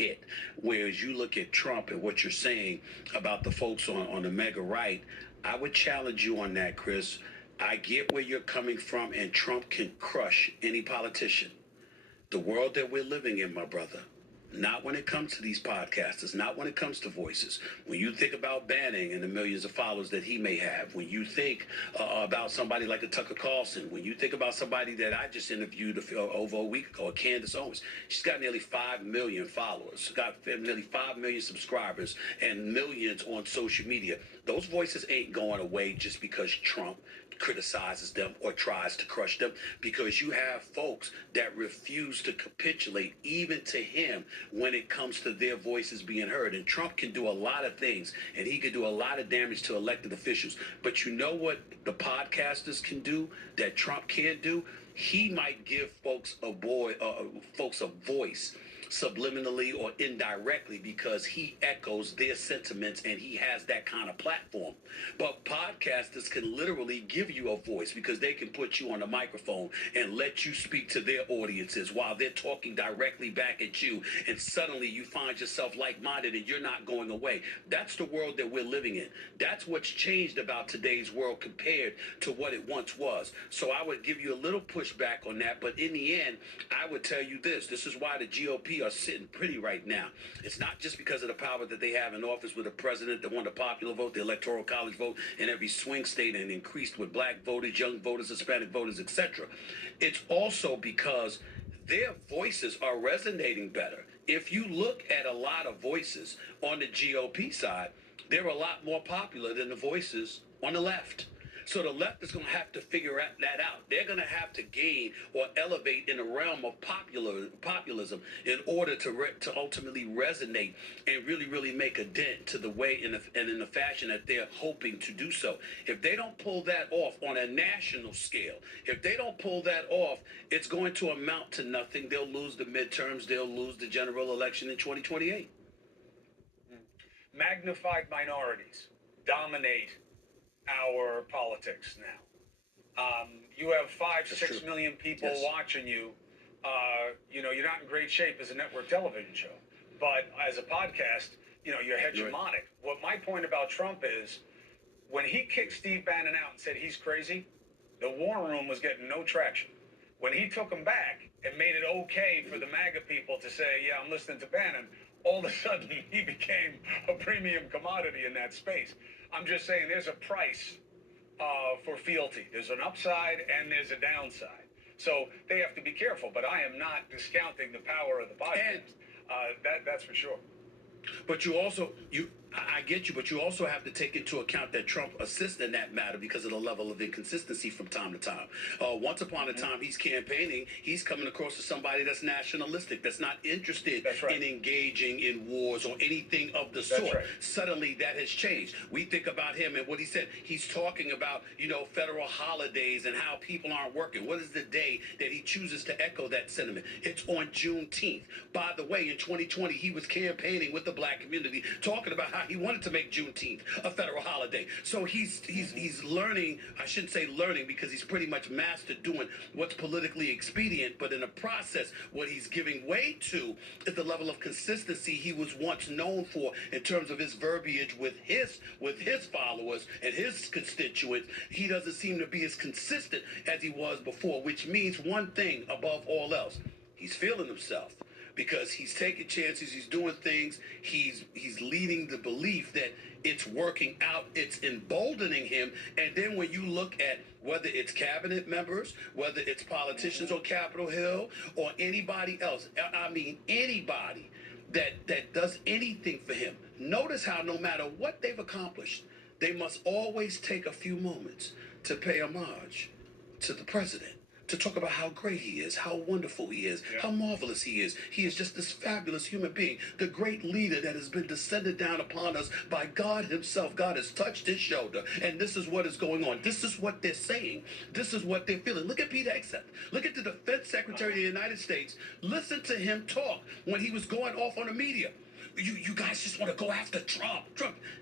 it. Whereas you look at Trump and what you're saying about the folks on the mega right, I would challenge you on that, Chris. I get where you're coming from, and Trump can crush any politician. The world that we're living in, my brother, not when it comes to these podcasters, not when it comes to voices. When you think about Banning and the millions of followers that he may have, when you think about somebody like a Tucker Carlson, when you think about somebody that I just interviewed over a week ago, Candace Owens, she's got nearly 5 million followers, got nearly 5 million subscribers, and millions on social media. Those voices ain't going away just because Trump criticizes them or tries to crush them, because you have folks that refuse to capitulate even to him when it comes to their voices being heard. And Trump can do a lot of things, and he can do a lot of damage to elected officials. But you know what the podcasters can do that Trump can't do? He might give folks a voice subliminally or indirectly because he echoes their sentiments and he has that kind of platform. But podcasters can literally give you a voice because they can put you on a microphone and let you speak to their audiences while they're talking directly back at you, and suddenly you find yourself like-minded and you're not going away. That's the world that we're living in. That's what's changed about today's world compared to what it once was. So I would give you a little pushback on that, but in the end, I would tell you this is why the GOP are sitting pretty right now. It's not just because of the power that they have in office with a president that won the popular vote, the electoral college vote in every swing state, and increased with black voters, young voters, Hispanic voters, etc. It's also because their voices are resonating better. If you look at a lot of voices on the GOP side, they're a lot more popular than the voices on the left. So the left is going to have to figure that out. They're going to have to gain or elevate in the realm of populism in order to ultimately resonate and really make a dent to the way and in the fashion that they're hoping to do so. If they don't pull that off on a national scale, if they don't pull that off, it's going to amount to nothing. They'll lose the midterms. They'll lose the general election in 2028. Magnified minorities dominate our politics now. You have 5-6 million people watching you. You're not in great shape as a network television show, but as a podcast, you're hegemonic. Right. What my point about Trump is, when he kicked Steve Bannon out and said he's crazy, the war room was getting no traction. When he took him back and made it okay for the MAGA people to say, yeah, I'm listening to Bannon, all of a sudden he became a premium commodity in that space. I'm just saying there's a price for fealty. There's an upside and there's a downside. So they have to be careful, but I am not discounting the power of the podcast. That's for sure. But I get you, but you also have to take into account that Trump assists in that matter because of the level of inconsistency from time to time. Once upon a time, he's campaigning, he's coming across as somebody that's nationalistic, that's not interested in engaging in wars or anything of the sort. Right. Suddenly, that has changed. We think about him and what he said. He's talking about, federal holidays and how people aren't working. What is the day that he chooses to echo that sentiment? It's on Juneteenth. By the way, in 2020, he was campaigning with the black community, talking about how he wanted to make Juneteenth a federal holiday. So he's learning. I shouldn't say learning because he's pretty much mastered doing what's politically expedient. But in the process, what he's giving way to is the level of consistency he was once known for in terms of his verbiage with his followers and his constituents. He doesn't seem to be as consistent as he was before, which means one thing above all else: he's feeling himself. Because he's taking chances, he's doing things, he's leading the belief that it's working out, it's emboldening him. And then when you look at whether it's cabinet members, whether it's politicians on Capitol Hill, or anybody else, I mean anybody that does anything for him, notice how no matter what they've accomplished, they must always take a few moments to pay homage to the president, to talk about how great he is, how wonderful he is, how marvelous he is. He is just this fabulous human being, the great leader that has been descended down upon us by God himself. God has touched his shoulder, and this is what is going on. This is what they're saying. This is what they're feeling. Look at Pete Hegseth. Look at the Defense Secretary of the United States. Listen to him talk when he was going off on the media. You guys just want to go after Trump,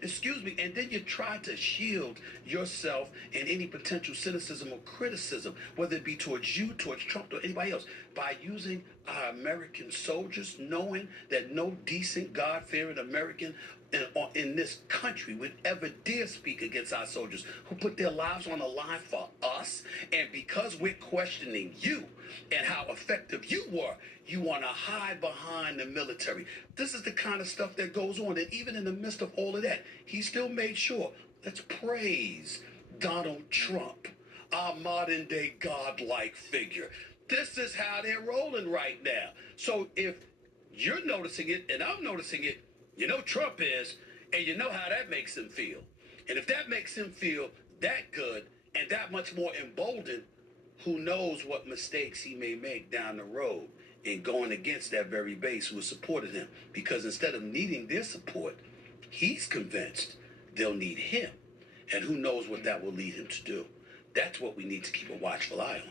excuse me, and then you try to shield yourself in any potential cynicism or criticism, whether it be towards you, towards Trump, or anybody else, by using our American soldiers, knowing that no decent, God-fearing American in this country would ever dare speak against our soldiers who put their lives on the line for us. And because we're questioning you and how effective you were, you want to hide behind the military. This is the kind of stuff that goes on. And even in the midst of all of that, he still made sure, let's praise Donald Trump, our modern day godlike figure. This is how they're rolling right now. So if you're noticing it and I'm noticing it, you know Trump is, and you know how that makes him feel. And if that makes him feel that good and that much more emboldened, who knows what mistakes he may make down the road in going against that very base who has supported him. Because instead of needing their support, he's convinced they'll need him. And who knows what that will lead him to do. That's what we need to keep a watchful eye on.